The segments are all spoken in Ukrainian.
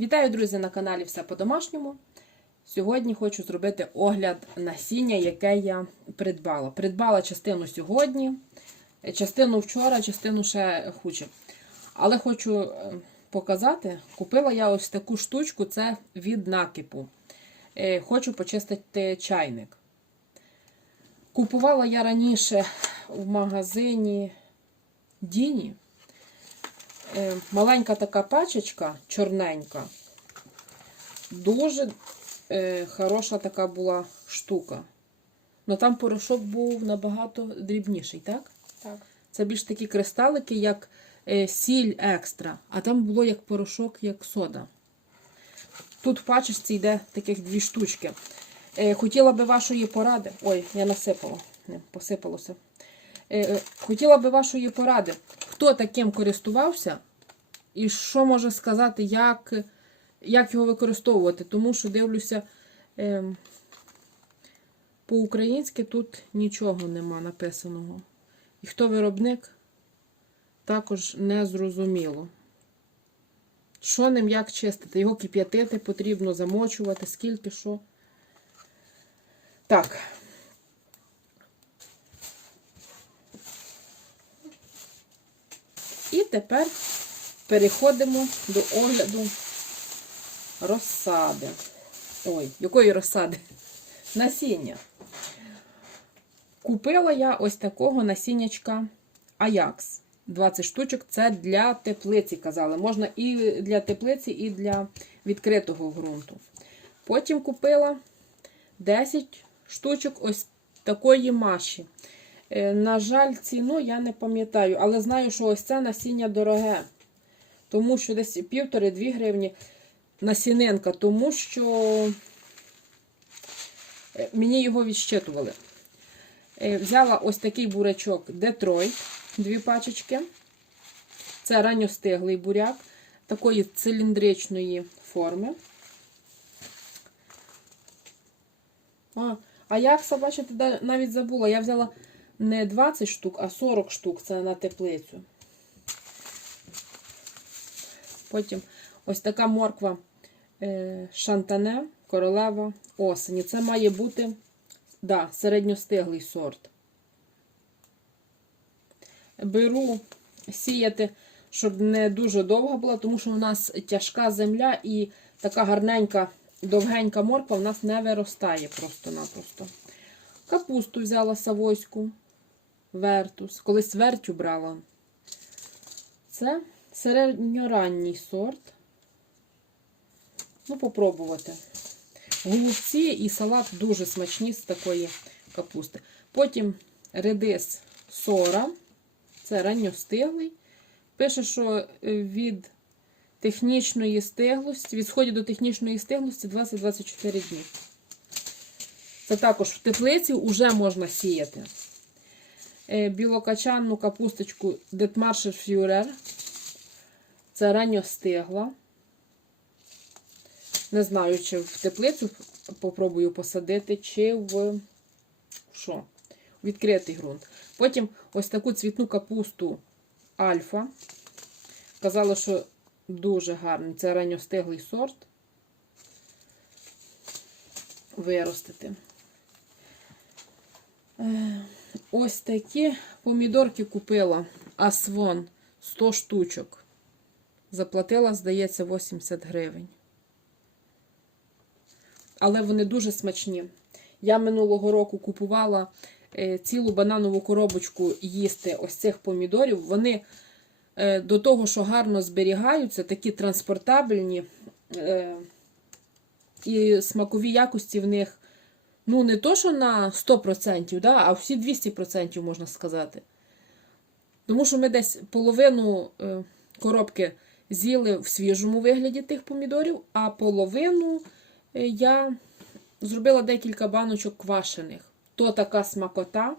Вітаю, друзі, на каналі Все по-домашньому. Сьогодні хочу зробити огляд насіння, яке я придбала. Придбала частину сьогодні, частину вчора, частину ще хуче. Але хочу е, показати, купила я ось таку штучку, це від накипу. Е, Хочу почистити чайник. Купувала я раніше в магазині Діні. Е, маленька така пачечка, чорненька. Дуже е, хороша така була штука. Ну там порошок був набагато дрібніший, так? Так. Це більш такі кристалики, як е, сіль екстра, а там було як порошок, як сода. Тут в пачечці йде таких дві штучки. Е, хотіла би вашої поради. Ой, я насипала, не посипалося. Е, е, хотіла би вашої поради, хто таким користувався, і що може сказати, як, як його використовувати. Тому що дивлюся, е, по-українськи тут нічого нема написаного. І хто виробник, також не зрозуміло. Що ним як чистити? Його кип'ятити потрібно, замочувати, скільки що. Так. Тепер переходимо до огляду розсади. Ой, якої розсади? Насіння. Купила я ось такого насіннячка Аякс. 20 штучок. Це для теплиці, казали. Можна і для теплиці, і для відкритого ґрунту. Потім купила 10 штучок ось такої маші. Е, На жаль, ціну я не пам'ятаю, але знаю, що ось це насіння дороге. Тому що десь півтори-дві гривні насінинка, тому що е, мені його відщитували. Е, Взяла ось такий бурячок Детройт, дві пачечки. Це ранньостиглий буряк, такої циліндричної форми. А, а як, бачите, навіть забула, я взяла не 20 штук, а 40 штук. Це на теплицю. Потім ось така морква е, шантане, королева осені. Це має бути да, середньостиглий сорт. Беру сіяти, щоб не дуже довга була, тому що у нас тяжка земля і така гарненька, довгенька морква в нас не виростає просто-напросто. Капусту взяла савойську, вертус. Колись вертю брала. Це середньоранній сорт. Ну, попробувати. Голубці і салат дуже смачні з такої капусти. Потім редис сора. Це ранньостиглий. Пише, що е, від технічної стиглості, від сходу до технічної стиглості 20-24 дні. Це також в теплиці вже можна сіяти. Е, Білокачанну капусточку Детмаршер Фюрер. Це ранньостигла. Не знаю, чи в теплицю попробую посадити, чи в що? Відкритий ґрунт. Потім ось таку цвітну капусту Альфа. Казали, що дуже гарний. Це ранньостиглий сорт. Виростити. Е, Ось такі помідорки купила. Асвон 100 штучок. Заплатила, здається, 80 гривень. Але вони дуже смачні. Я минулого року купувала е, цілу бананову коробочку їсти ось цих помідорів. Вони е, до того, що гарно зберігаються, такі транспортабельні. е, І смакові якості в них, ну, не то, що на 100%, да, а всі 200% можна сказати. Тому що ми десь половину е, коробки з'їли в свіжому вигляді тих помідорів, а половину е, я зробила декілька баночок квашених. То така смакота,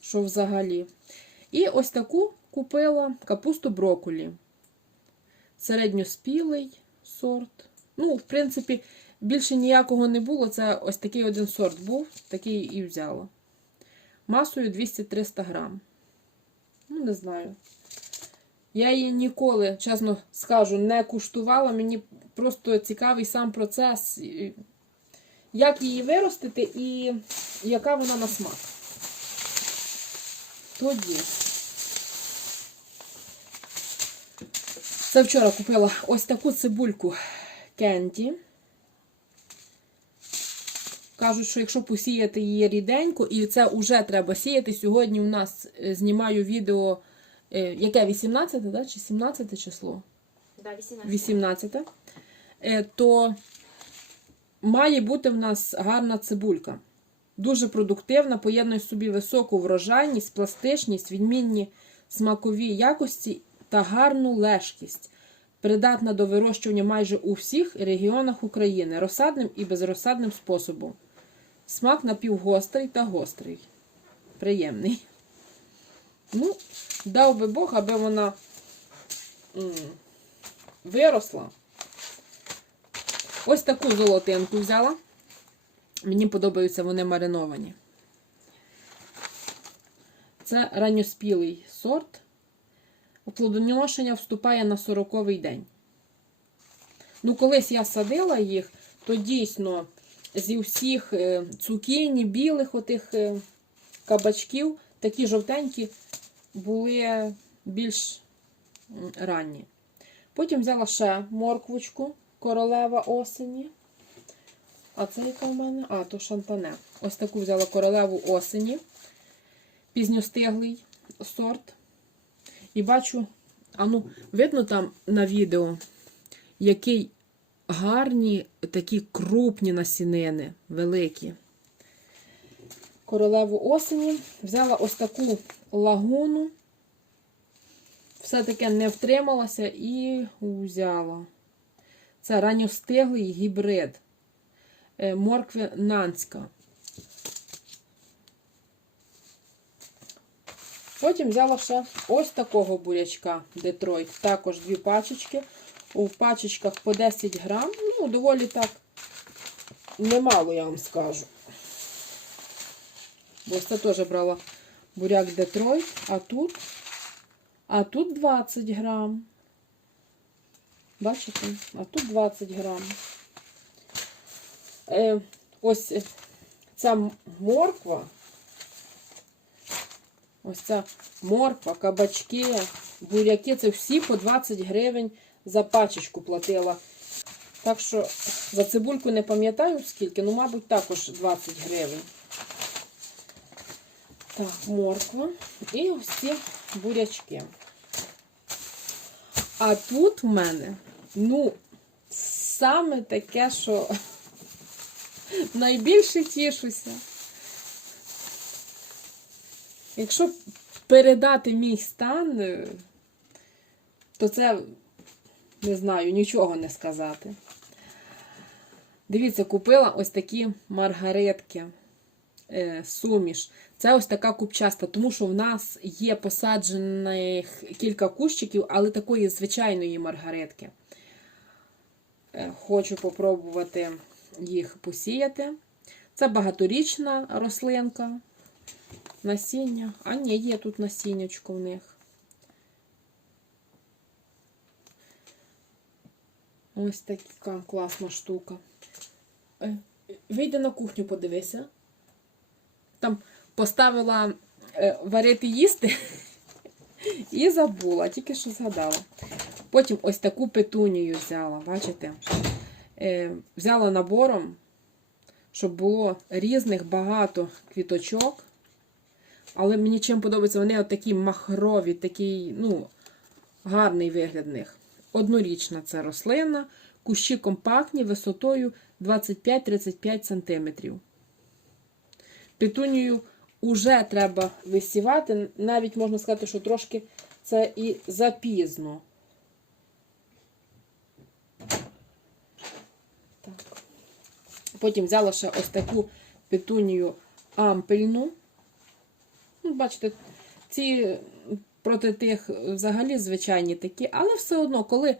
що взагалі. І ось таку купила капусту брокколі. Середньоспілий сорт. Ну, в принципі, більше ніякого не було. Це ось такий один сорт був, такий і взяла. Масою 200-300 грам. Ну, не знаю. Я її ніколи, чесно скажу, не куштувала. Мені просто цікавий сам процес, як її виростити і яка вона на смак. Тоді. Це вчора купила ось таку цибульку кенді. Кажуть, що якщо посіяти її ріденько, і це вже треба сіяти. Сьогодні у нас е, знімаю відео, е, яке 18 да? чи 17 число? Да, 18. 18, е, то має бути в нас гарна цибулька. Дуже продуктивна, поєднує в собі високу врожайність, пластичність, відмінні смакові якості та гарну лежкість. Придатна до вирощування майже у всіх регіонах України розсадним і безрозсадним способом. Смак напівгострий та гострий. Приємний. Ну, дав би Бог, аби вона виросла. Ось таку золотинку взяла. Мені подобаються вони мариновані. Це ранньоспілий сорт. Плодоношення вступає на 40-й день. Ну, колись я садила їх, то дійсно зі всіх е, цукіні, білих отих е, кабачків, такі жовтенькі були більш ранні. Потім взяла ще морквочку королева осені. А це яка в мене? А, то шантане. Ось таку взяла королеву осені. Пізньостиглий сорт. І бачу, а ну, видно там на відео, який гарні такі крупні насінини, великі. Королеву осені. Взяла ось таку лагуну. Все-таки не втрималася і взяла. Це ранньостиглий гібрид е, моркви нанська. Потім взяла ще ось такого бурячка Детройт. Також дві пачечки. У пачечках по 10 грам. Ну, доволі так немало, я вам скажу. Бо це теж брала буряк Детройт, а тут, а тут 20 грам. Бачите? А тут 20 грам. Е, ось ця морква. Ось ця морква, кабачки, буряки це всі по 20 гривень за пачечку платила. Так що за цибульку не пам'ятаю скільки, ну, мабуть, також 20 гривень. Так, морква. І ось ці бурячки. А тут в мене, ну, саме таке, що найбільше тішуся. Якщо передати мій стан, е, то це, не знаю, нічого не сказати. Дивіться, купила ось такі маргаретки, е, суміш. Це ось така купчаста, тому що в нас є посаджених кілька кущиків, але такої звичайної маргаретки. Е, Хочу попробувати їх посіяти. Це багаторічна рослинка. Насіння. А ні, є тут насіннячко в них. Ось така класна штука. Е, Вийди на кухню, подивися. Там поставила е, варити їсти і забула, тільки що згадала. Потім ось таку петунію взяла, бачите? Е, Взяла набором, щоб було різних багато квіточок. Але мені чим подобається, вони от такі махрові, такий, ну, гарний вигляд них. Однорічна це рослина, кущі компактні висотою 25-35 см. Петунію вже треба висівати. Навіть можна сказати, що трошки це і запізно. Так. Потім взяла ще ось таку петунію ампельну. Ну, бачите, ці проти тих взагалі звичайні такі, але все одно, коли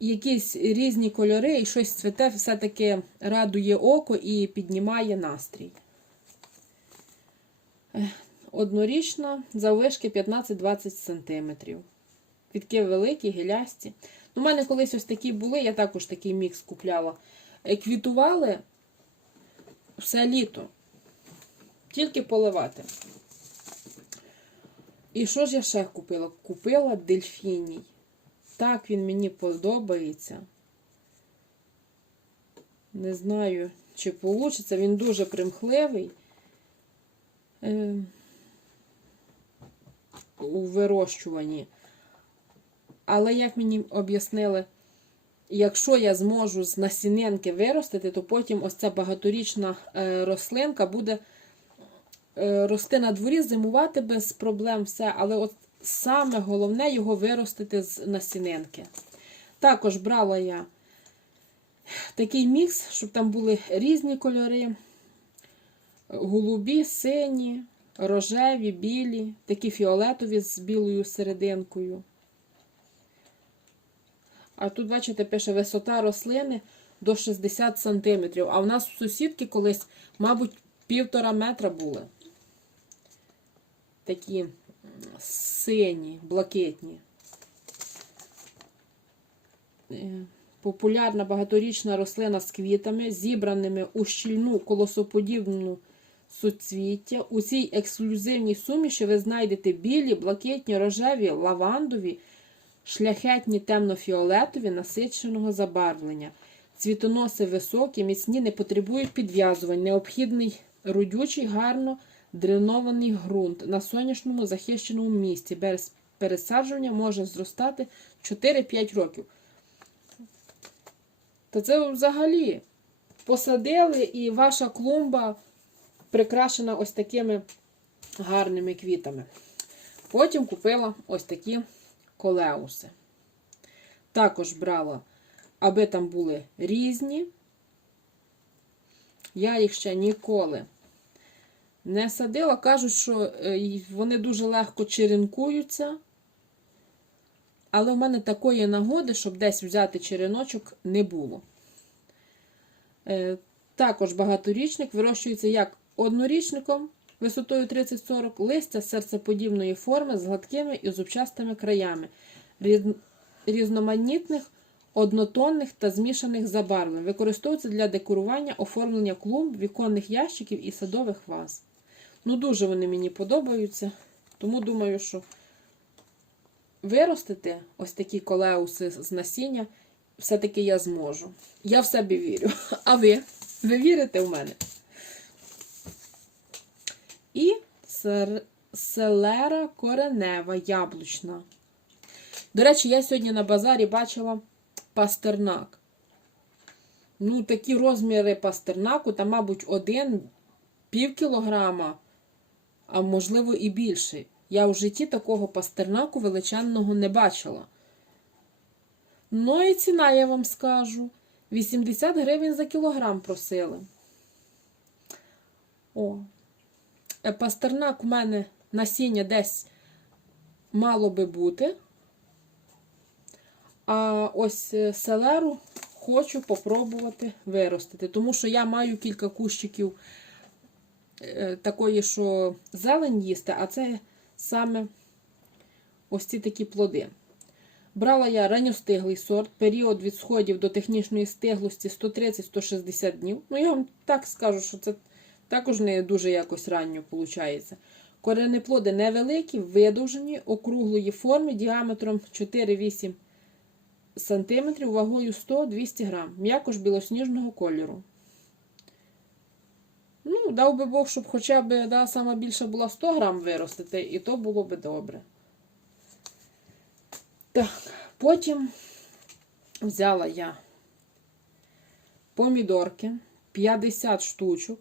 якісь різні кольори і щось цвете, все-таки радує око і піднімає настрій. Однорічна, заввишки 15-20 см. Квітки великі, гілясті. У мене колись ось такі були, я також такий мікс купляла. Е, Квітували все літо. Тільки поливати. І що ж я ще купила? Купила дельфіній. Так він мені подобається. Не знаю, чи вийде. Він дуже примхливий. Е, у вирощуванні. Але як мені об'яснили, якщо я зможу з насінинки виростити, то потім ось ця багаторічна е, рослинка буде рости на дворі, зимувати без проблем все. Але от саме головне його виростити з насінинки. Також брала я такий мікс, щоб там були різні кольори: голубі, сині, рожеві, білі, такі фіолетові з білою серединкою. А тут, бачите, пише висота рослини до 60 см. А в нас у сусідки колись, мабуть, півтора метра були. Такі сині, блакитні. Е, Популярна багаторічна рослина з квітами, зібраними у щільну колосоподібну суцвіття. У цій ексклюзивній суміші ви знайдете білі, блакитні, рожеві, лавандові, шляхетні темно-фіолетові насиченого забарвлення. Цвітоноси високі, міцні, не потребують підв'язувань. Необхідний родючий, гарно дренований ґрунт на сонячному захищеному місці. Без пересаджування може зростати 4-5 років. Та це взагалі посадили, і ваша клумба прикрашена ось такими гарними квітами. Потім купила ось такі колеуси. Також брала, аби там були різні. Я їх ще ніколи не садила. Кажуть, що е, вони дуже легко черенкуються. Але в мене такої нагоди, щоб десь взяти череночок, не було. Е, Також багаторічник вирощується як однорічником висотою 30-40 листя серцеподібної форми з гладкими і зубчастими краями, різноманітних, однотонних та змішаних забарвлень. Використовується для декорування, оформлення клумб, віконних ящиків і садових ваз. Ну, дуже вони мені подобаються, тому думаю, що виростити ось такі колеуси з насіння все-таки я зможу. Я в себе вірю. А ви? Ви вірите в мене? І селера коренева яблучна. До речі, я сьогодні на базарі бачила пастернак. Ну, такі розміри пастернаку, там, мабуть, один пів кілограма, а можливо і більше. Я в житті такого пастернаку величезного не бачила. Ну і ціна, я вам скажу. 80 гривень за кілограм просили. О. Е, Пастернак у мене насіння десь мало би бути. А ось е, селеру хочу попробувати виростити. Тому що я маю кілька кущиків такої, що зелень їсти, а це саме ось ці такі плоди. Брала я ранньостиглий сорт, період від сходів до технічної стиглості 130-160 днів. Ну, я вам так скажу, що це також не дуже якось ранньо виходить. Коренеплоди невеликі, видовжені, округлої форми діаметром 4-8 см, вагою 100-200 г. М'якош білосніжного кольору. Дав би Бог, щоб хоча б да, сама більша була 100 грам виростити, і то було би добре. Так, потім взяла я помідорки 50 штучок.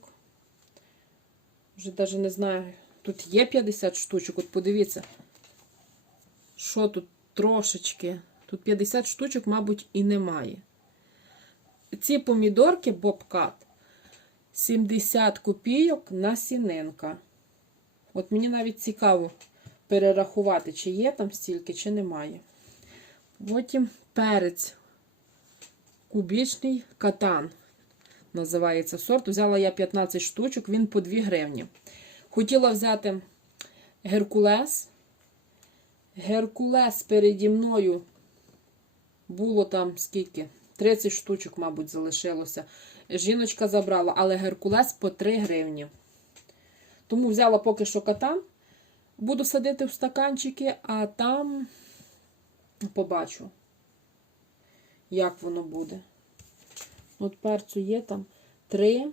Вже навіть не знаю, тут є 50 штучок. От подивіться, що тут трошечки. Тут 50 штучок, мабуть, і немає. Ці помідорки бобкат 70 копійок на сінинка. От мені навіть цікаво перерахувати, чи є там стільки, чи немає. Потім перець кубічний катан. Називається сорт. Взяла я 15 штучок, він по 2 гривні. Хотіла взяти геркулес Геркулес переді мною було там скільки? 30 штучок, мабуть, залишилося. Жіночка забрала, але Геркулес по 3 гривні. Тому взяла поки що катан. Буду садити в стаканчики, а там побачу, як воно буде. От перцю є там 3,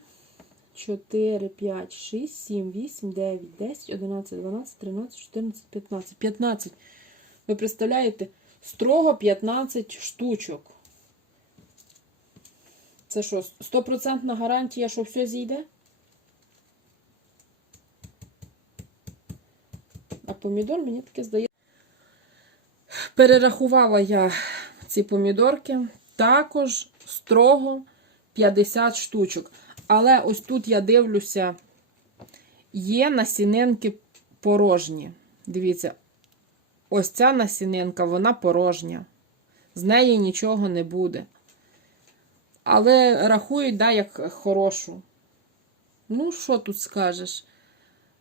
4, 5, 6, 7, 8, 9, 10, 11, 12, 13, 14, 15. 15. Ви представляєте? Строго 15 штучок. Це що, стопроцентна гарантія, що все зійде? А помідор, мені таке здається. Перерахувала я ці помідорки. Також строго 50 штучок. Але ось тут я дивлюся, є насінинки порожні. Дивіться, ось ця насінинка, вона порожня. З неї нічого не буде. Але рахують, да, як хорошу. Ну, що тут скажеш?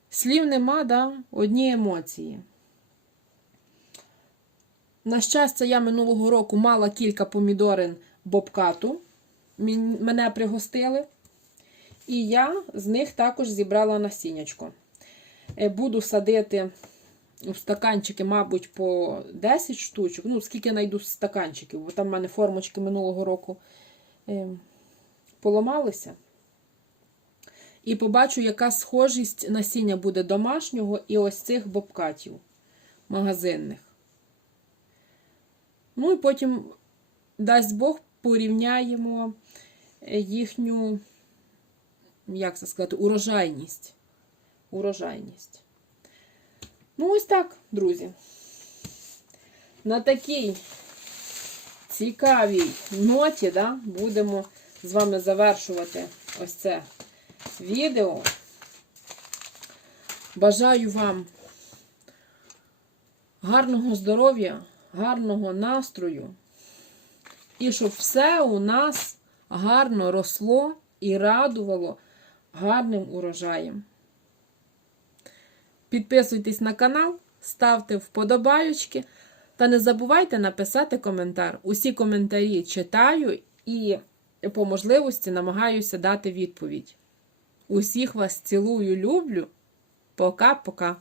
Слів нема, да? одні емоції. На щастя, я минулого року мала кілька помідорин бобкату. Мене пригостили. І я з них також зібрала насіннячко. Е, Буду садити у стаканчики, мабуть, по 10 штучок. Ну, скільки знайду стаканчиків, бо там в мене формочки минулого року поламалися. І побачу, яка схожість насіння буде домашнього і ось цих бобкатів магазинних. Ну і потім, дасть Бог, порівняємо е, їхню, як це сказати, урожайність. Урожайність. Ну, ось так, друзі. На такій цікавій ноті да, будемо з вами завершувати ось це відео. Бажаю вам гарного здоров'я, гарного настрою. І щоб все у нас гарно росло і радувало гарним урожаєм. Підписуйтесь на канал, ставте вподобайочки та не забувайте написати коментар. Усі коментарі читаю і по можливості намагаюся дати відповідь. Усіх вас цілую, люблю. Пока-пока.